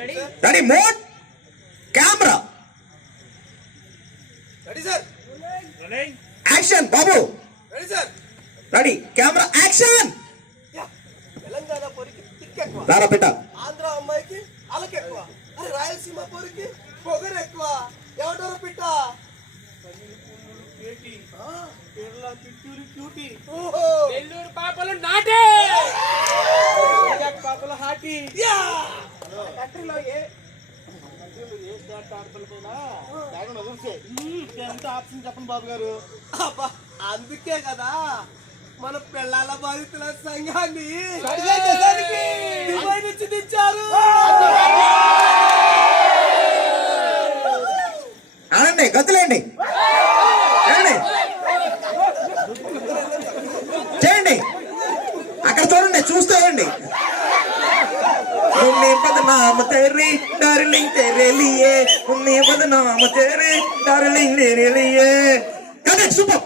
Ready mode camera ready sir action బాబు ready sir ready camera action yeah. Telangana పొరికి తిక్కు ఎక్కువ రారా పెట్ట ఆంధ్ర అమ్మాయికి అలక ఎక్కువ అరే రాయలసీమ పొరికి పొగరు ఎక్కువ ఎవడోరు పిట్ట ఆ, కేరళ చిత్తూరు క్యూటీ. ఓహో. నెల్లూరు పాపలు నాటే. కంట్రీలో ఏ కంట్రీలో ఏ స్టార్ట్ ఆడపడిపోయినా బ్యాగ్ వదిలిసే ఎంత ఆప్షన్ చెప్పండి బాబు గారు? అబ్బా అందుకే కదా మన పిల్లల బాధితుల సంఘాన్ని దుబాయ్ నుంచి దించారు ఆనండి గతులేండి చేయండి చేయండి. అక్కడ చూడండి చూస్తాయండి உன்னே பதநாம தெரு டார்லிங் தெரியலையே உன்னே பதநாம தெரு டார்லிங் தெரியலையே கதை சூப்பர்